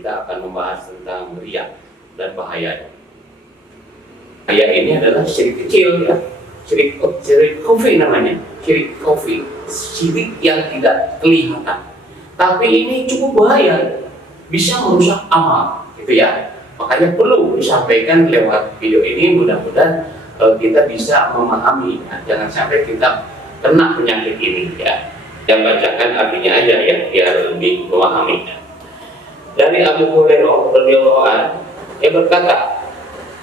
Kita akan membahas tentang riya dan bahayanya. Riya ini adalah syirik kecil ya, syirik khafi namanya, syirik khafi, syirik yang tidak kelihatan. Tapi ini cukup bahaya, bisa merusak amal, gitu ya. Makanya perlu disampaikan lewat video ini, mudah-mudahan kita bisa memahami, ya. Jangan sampai kita kena penyakit ini ya. Yang bacakan artinya aja ya, biar lebih memahami. Dari Abu Hurairah radhiyallahu anhu, ia berkata,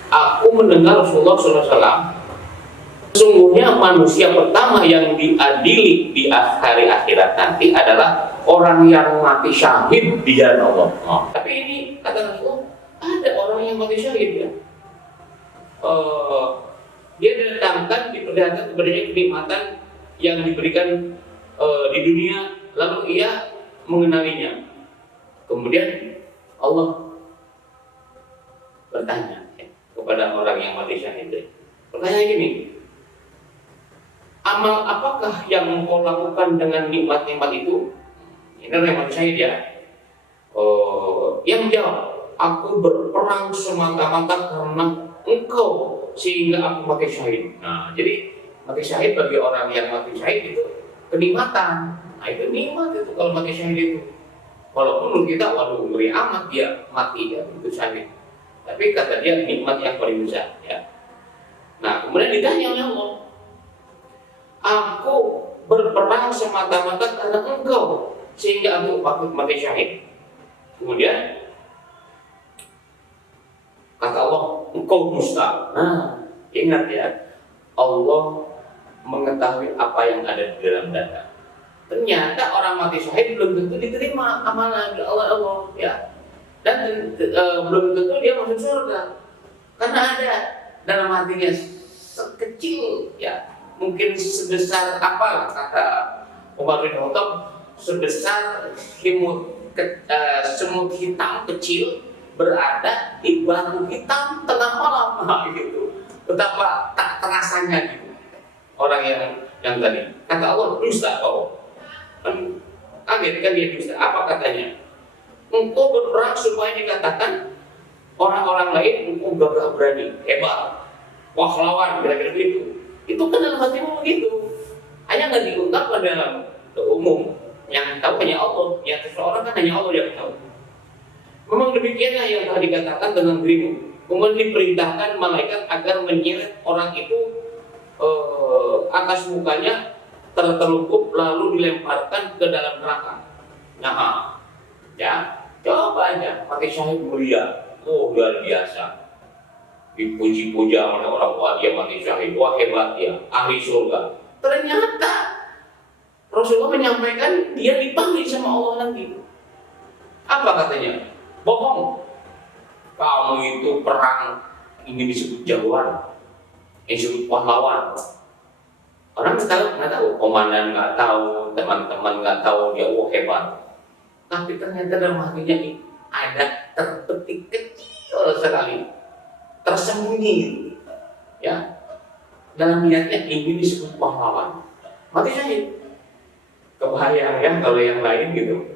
aku mendengar Rasulullah SAW, sesungguhnya manusia pertama yang diadili di hari akhirat nanti adalah orang yang mati syahid di jalan Allah. Tapi ini kata Rasulullah, ada orang yang mati syahid ya. Dia didatangkan, diperlihatkan kepadanya kenikmatan yang diberikan di dunia, lalu ia mengenalinya. Kemudian Allah bertanya kepada orang yang mati syahid. Pertanyaan gini, amal apakah yang engkau lakukan dengan nikmat-nikmat itu? Ini orang yang mati syahid ya. Yang menjawab, aku berperang semata-mata karena engkau sehingga aku mati syahid. Nah, jadi mati syahid bagi orang yang mati syahid itu kenikmatan. Nah, itu nikmat itu kalau mati syahid itu. Walaupun menurut kita, waduh ngeri amat dia mati ya, itu syahid. Tapi kata dia nikmat yang paling besar ya. Nah, kemudian ditanya oleh Allah, aku berperang semata-mata karena engkau sehingga aku mati syahid. Kemudian kata Allah, engkau dusta. Nah, ingat ya, Allah mengetahui apa yang ada di dalam dada. Ternyata orang mati syahid belum tentu diterima amalan Allah ya, dan belum tentu dia masuk surga karena ada dalam hatinya sekecil ya, mungkin sebesar apa kata Umar bin Khattab, sebesar semut hitam kecil berada di batu hitam tengah malam. Nah, gitu. Betapa tak terasanya gitu orang yang tadi kata Allah dusta kau. Kaget kan dia dusta. Apa katanya? Engkau berperang supaya dikatakan orang-orang lain engkau gagah berani, hebat, pahlawan, kira-kira begitu. Itu kan dalam hatimu begitu. Hanya nggak diungkapkan dalam umum. Yang tahu hanya Allah. Yang seseorang kan hanya Allah yang tahu. Memang demikianlah yang telah dikatakan tentang dirimu. Kemudian diperintahkan malaikat agar menyeret orang itu atas mukanya tertelungkup lalu dilemparkan ke dalam neraka. Nah, ya, coba aja mati syahid mulia, luar biasa. Dipuji-puja oleh orang, wah dia mati syahid, wah hebat dia, ahli surga. Ternyata Rasulullah menyampaikan dia dipanggil sama Allah nanti. Apa katanya? Bohong. Kamu itu perang ingin disebut jagoan, disebut pahlawan. Orang nggak tahu, komandan nggak tahu, teman-teman nggak tahu dia hebat. Tapi ternyata dalam hatinya ini ada terpetik kecil sekali, tersembunyi, ya. Dalam niatnya ingin disebut pahlawan. Mati syahid. Kebayang ya kalau yang lain gitu.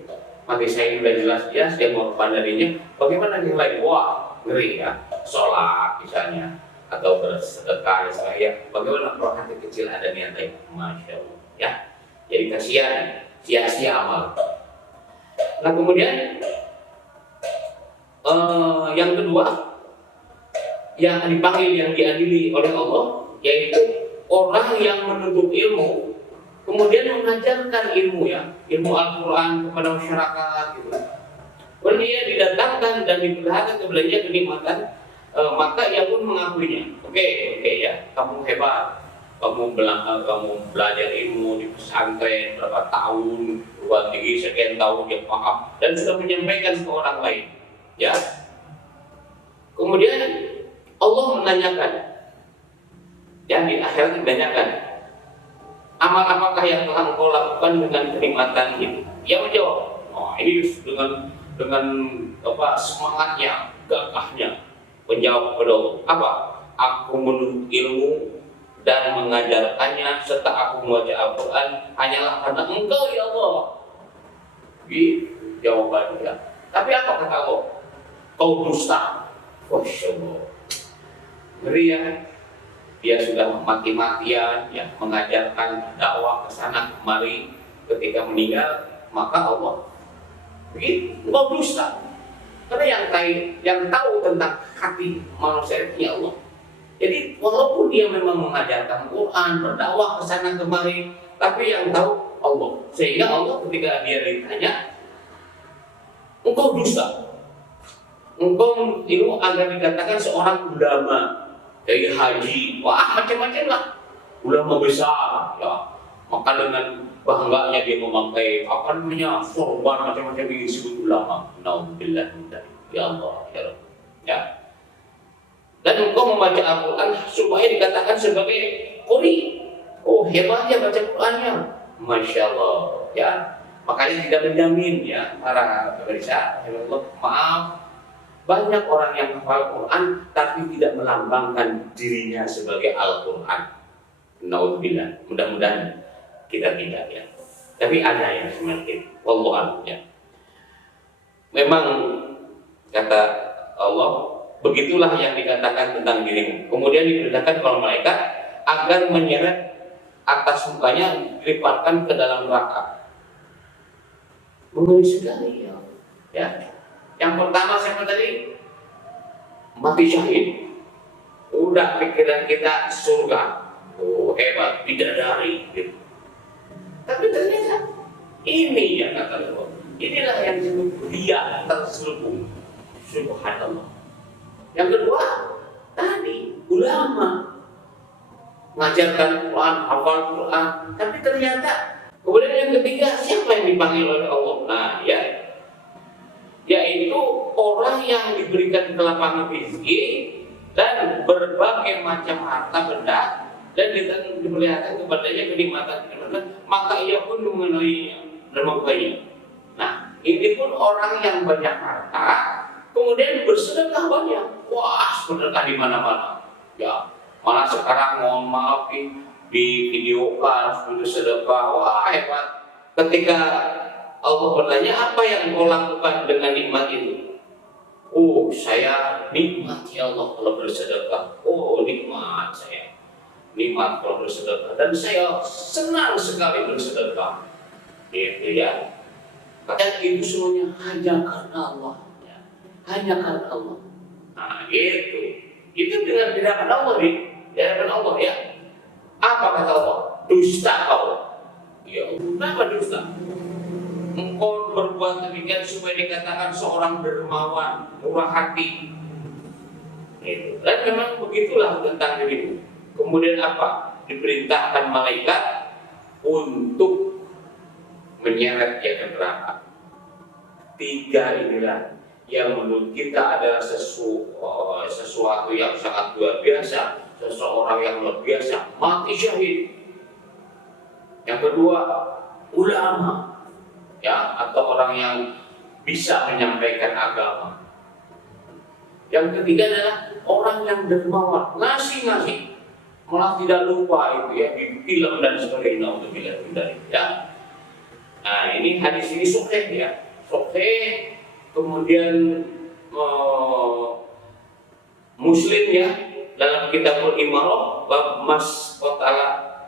Mati syahid udah jelas-jelas dia mengorban darinya. Bagaimana yang lain? Wah, ngeri ya. Sholat misalnya, atau bersedekah ya, bagaimana kalau hati kecil ada niat baik, masya Allah ya. Jadi kasihan, sia-sia amal. Nah kemudian yang kedua yang dipanggil, yang diadili oleh Allah, yaitu orang yang menuntut ilmu kemudian mengajarkan ilmu ya, ilmu Al-Quran kepada masyarakat gitu. Kemudian dia didatangkan dan diperlihatkan kepadanya kenikmatan, maka ia pun mengakuinya. Oke ya, kamu hebat, kamu belajar ilmu di pesantren berapa tahun, luar tinggi sekian tahun, dia paham dan sudah menyampaikan ke orang lain. Ya. Kemudian Allah menanyakan, yang di akhirat ditanyakan, amal apakah yang telah engkau lakukan dengan kenikmatan itu? Ia menjawab, oh ini dengan semangatnya, gagahnya. Menjawab kepada Allah, apa? Aku menuntut ilmu dan mengajarkannya serta aku membaca Al-Quran hanyalah karena engkau ya Allah. Gitu jawabannya. Tapi apa kata Allah? Kau dusta. Masya Allah. Ngeri ya. Dia sudah mati-matian, ya, mengajarkan dakwah ke sana kemari. Ketika meninggal, maka Allah begitu, engkau dusta. Karena yang tahu tentang hati manusia itu ya Allah. Jadi walaupun dia memang mengajarkan Quran, berdakwah ke sana kemari, tapi yang tahu Allah. Sehingga Allah ketika dia ditanya, engkau dusta. Engkau itu agar dikatakan seorang ulama. Kayak haji, wah macam-macam lah, ulama besar, ya. Maka dengan bangganya dia memakai apa namanya sorban macam-macam yang disebut ulama. Nauzubillah min dzalik. Ya Allah, ya Rabb. Ya. Dan engkau membaca Al-Quran supaya dikatakan sebagai qori. Oh hebatnya baca Qurannya, masya Allah. Ya. Makanya tidak menjamin ya para pemirsa. Ya Allah, maaf. Banyak orang yang hafal Quran tapi tidak melambangkan dirinya sebagai Al-Quran. Nauzubillah. Mudah-mudahan kita tidak ya. Tapi ada yang semakin wallahu a'lam ya. Memang kata Allah, begitulah yang dikatakan tentang dirimu. Kemudian diperintahkan para malaikat agar menyeret atas mukanya dilemparkan ke dalam neraka. Mengeri sekali ya. Ya. Yang pertama siapa tadi? Mati syahid. Udah pikiran kita surga. Oh hebat, bidadari gitu. Tapi ternyata ini yang kata Allah. Inilah yang disebut dia terselubung. Subhanallah. Yang kedua, tadi ulama mengajarkan Quran, hafal Quran, tapi ternyata kemudian yang ketiga siapa yang dipanggil oleh Allah? Nah, yaitu orang yang diberikan kelapangan rezeki dan berbagai macam harta benda dan diperlihatkan kepadanya kenikmatan, maka ia pun mengenalinya dan membukanya. Nah, ini pun orang yang banyak harta, kemudian bersedekah banyak. Wah, sedekah di mana-mana. Ya, malah sekarang mohon maaf di videokan sudah sedekah. Wah, hebat. Ketika Allah bertanya, apa yang kau lakukan dengan nikmat itu? Oh, saya nikmat ya Allah kalau bersedekah. Oh, nikmat saya. Nikmat kalau bersedekah. Dan saya senang sekali bersedekah. Gitu ya. Dan itu semuanya hanya karena Allah. Ya. Hanya karena Allah. Nah, itu. Itu dengan di hadapan Allah nih. Di hadapan Allah ya. Apa kata Allah? Dusta kau. Ya, kenapa dusta? Engkau berbuat demikian supaya dikatakan seorang dermawan, murah hati. Gitu. Dan memang begitulah tentang dirimu. Kemudian apa? Diperintahkan malaikat untuk menyeret dia ke neraka. Tiga inilah yang menurut kita adalah sesuatu yang sangat luar biasa. Seseorang yang luar biasa mati syahid. Yang kedua, ulama. Ya, atau orang yang bisa menyampaikan agama. Yang ketiga adalah orang yang dermawan, ngasih, malah tidak lupa itu ya di film dan sebagainya untuk dilihat ya. Nah, ini hadis ini sahih ya, sahih. Kemudian Muslim ya dalam Kitabul Imarah bab mas qatala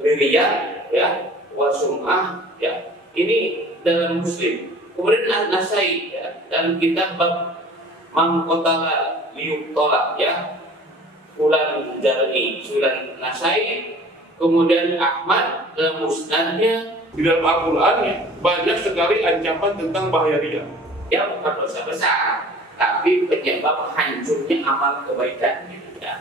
liriyah ya wasum'ah ya. Ini dalam Muslim. Kemudian An-Nasai ya, dalam kitab bab mangkotala liyutola ya, Fulan Jar'i, Sunan Nasai. Kemudian Ahmad dalam musnadnya. Di dalam Al-Quran ya, banyak sekali ancaman tentang bahaya riya. Ya bukan dosa besar, tapi penyebab hancurnya amal kebaikan gitu ya.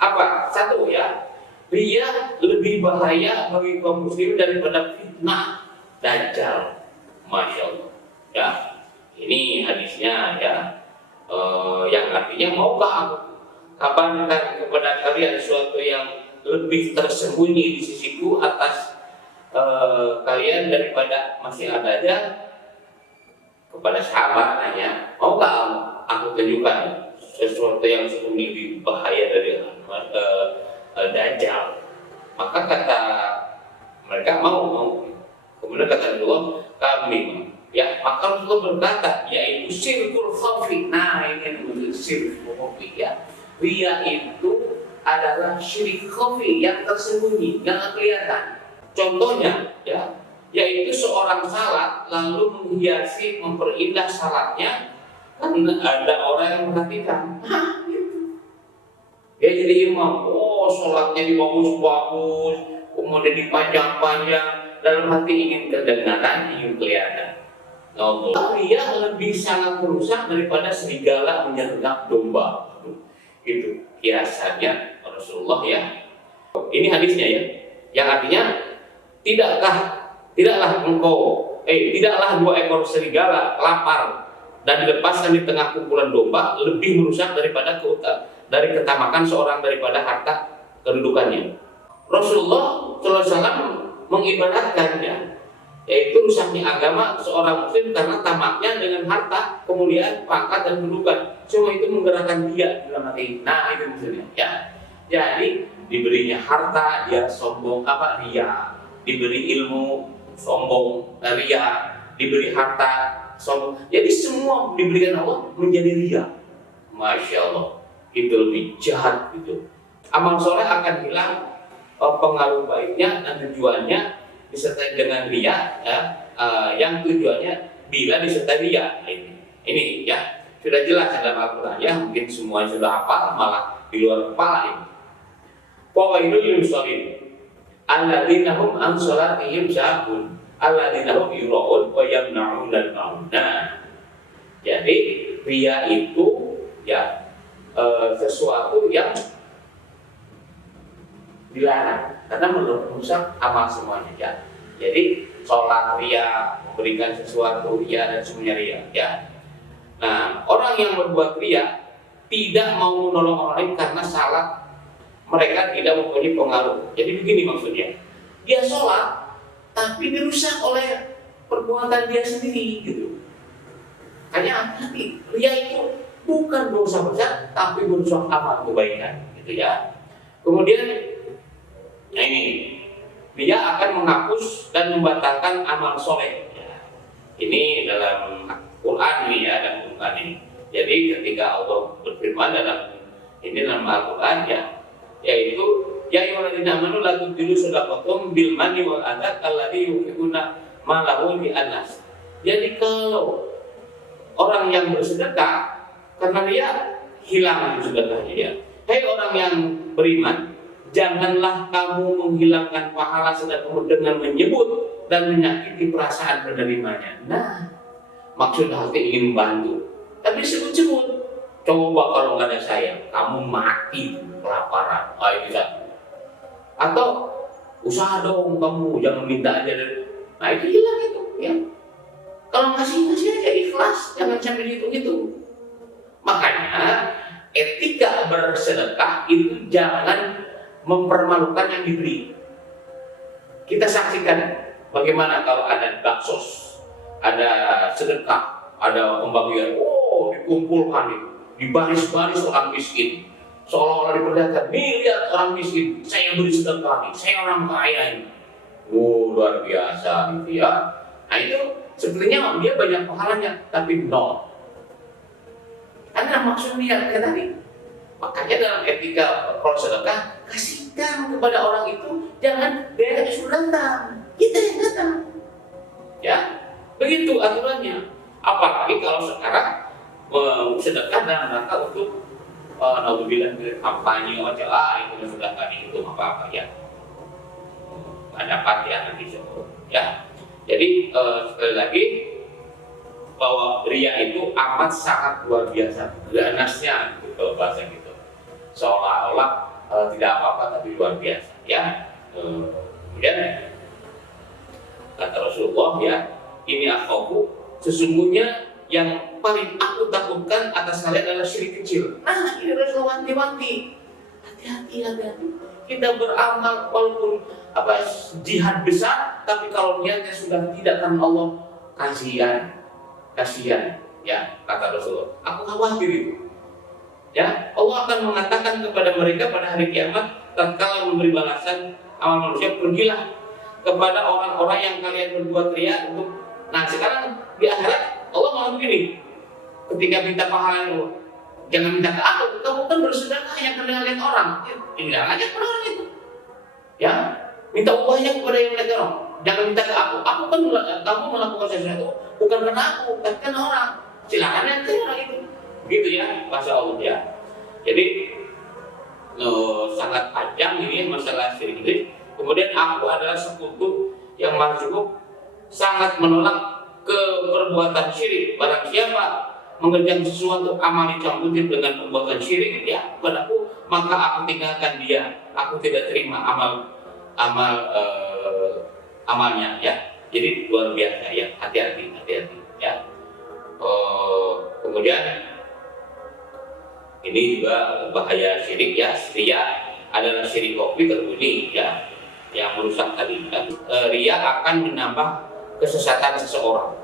Apa? Satu ya, riya lebih bahaya bagi kaum muslim daripada fitnah Dajjal, masya Allah. Ya, ini hadisnya ya, yang artinya maukah aku kabarkan kepada kalian sesuatu yang lebih tersembunyi di sisiku atas kalian daripada masih ada aja. Kepada sahabat nanya, maukah aku tunjukkan sesuatu yang lebih bahaya dari Dajjal? Maka kata mereka mau. Kemudian kata Allah, kami Ya, maka Rasulullah berkata, yaitu syirkul khafi. Nah, ini yang disebut syirkul khafi ya. Ria itu adalah syirik khafi yang tersembunyi, yang nggak kelihatan. Contohnya, ya, yaitu seorang salat lalu menghiasi, memperindah salatnya karena ada orang yang memperhatikan. Hah, gitu. Dia jadi imam, oh sholatnya dibagus-bagus, kemudian dipanjang-panjang, dalam hati ingin kedengaran, ingin kelihatan. Allah, ria lebih sangat merusak daripada serigala menyergap domba. Itu kiasannya Rasulullah ya. Ini hadisnya ya, yang artinya tidaklah dua ekor serigala lapar dan dilepaskan di tengah kumpulan domba lebih merusak daripada dari ketamakan seorang daripada harta kedudukannya. Rasulullah SAW mengibaratkannya, yaitu rusaknya agama seorang muslim karena tamaknya dengan harta, kemuliaan, pangkat dan kedudukan. Semua itu menggerakkan dia dalam hati. Nah, itu maksudnya ya. Jadi diberinya harta dia sombong, ria. Diberi ilmu sombong, ria. Diberi harta sombong. Jadi semua diberikan Allah menjadi ria. Masya Allah, itu lebih jahat gitu. Amal soleh akan hilang pengaruh baiknya dan tujuannya disertai dengan ria ya, yang tujuannya bila disertai ria. Ini ya sudah jelas dalam Al-Quran ya, mungkin semua sudah hafal, malah di luar kepala ini. Fawailul lil musallin alladzina hum an salatihim sahun alladzina hum yura'un wa yamna'un al-ma'una. Jadi ria itu ya sesuatu yang dilarang karena merusak amal semuanya ya. Jadi sholat ria, memberikan sesuatu ria dan semuanya ria ya. Nah, orang yang berbuat ria tidak mau menolong orang lain karena salah mereka tidak mempunyai pengaruh. Jadi begini maksudnya, dia sholat tapi dirusak oleh perbuatan dia sendiri gitu. Hanya hati ria itu bukan dosa besar tapi merusak amal kebaikan gitu ya. Kemudian nah ini dia akan menghapus dan membatalkan amal soleh. Ya. Ini dalam Quran ini ya, dalam Quran ini. Jadi ketika Allah berfirman dalam Al-Quran ya, yaitu ya ayyuhalladzina amanu la tubtilu shadaqatum bil manni wal adha alladzi yunfiquna ma lahu li anas. Jadi kalau orang yang bersedekah karena dia hilang itu sedekahnya ya. Hai orang yang beriman, janganlah kamu menghilangkan pahala sedekahmu dengan menyebut dan menyakiti perasaan penerimanya. Nah, maksud hati ingin membantu, tapi sebut-sebut. Coba kalau nggak ada saya, kamu mati kelaparan. Itu satu. Atau usaha dong kamu, jangan minta aja. Nah itu hilang itu ya. Kalau ngasih aja ikhlas, jangan sampai gitu-gitu. Makanya etika bersedekah itu jangan mempermalukan yang diberi. Kita saksikan bagaimana kalau ada baksos, ada sedekah, ada pembagian, dikumpulkan itu, di baris-baris orang miskin, seolah-olah diperlihatkan, nih lihat orang miskin, saya beri sedekah nih, saya orang kaya ini. Luar biasa gitu ya. Nah itu sebenarnya dia banyak pahalanya, tapi nol. Karena maksudnya kayak tadi. Makanya dalam etika kalau sedekah, kasihkan kepada orang itu, jangan dia suruh datang, kita yang datang. Ya, begitu aturannya. Apalagi kalau sekarang sedekah dalam rangka untuk naudzubillah kampanye aja, itu sedekah itu apa-apa ya. Nggak dapat ya nanti ya. Jadi sekali lagi bahwa ria itu amat sangat luar biasa, ganasnya gitu, kalau bahasa gitu. Seolah-olah tidak apa-apa tapi luar biasa ya. Kemudian kata Rasulullah ya, ini akhofu, sesungguhnya yang paling aku takutkan atas kalian adalah syirik kecil. Nah ini Rasulullah wanti-wanti, hati-hati. Kita beramal walaupun jihad besar, tapi kalau niatnya sudah tidak karena Allah, kasihan ya, kata Rasulullah. Aku khawatir itu. Ya, Allah akan mengatakan kepada mereka pada hari kiamat tatkala memberi balasan amal manusia, pergilah kepada orang-orang yang kalian berbuat ria untuk. Nah sekarang di akhirat Allah malah begini, ketika minta pahala itu, jangan minta ke aku, kamu kan bersedekah yang kena lihat orang, bilang aja ke orang itu, ya, minta upahnya kepada yang lihat orang, jangan minta ke aku kan kamu melakukan sesuatu bukan karena aku, tapi karena orang, silakan yang ke orang itu, gitu ya, masya Allah ya. Jadi sangat panjang ini masalah syirik ini. Kemudian aku adalah sekutu yang majhub, sangat menolak ke perbuatan syirik. Barang siapa mengerjakan sesuatu amal dicampur dengan perbuatan syirik ya padaku, maka aku tinggalkan dia. Aku tidak terima amalnya ya. Jadi luar biasa ya, hati-hati ya. Kemudian ini juga bahaya syirik ya. Ria adalah syirik kopi terbunyi ya, yang merusak tadi. Ria akan menambah kesesatan seseorang.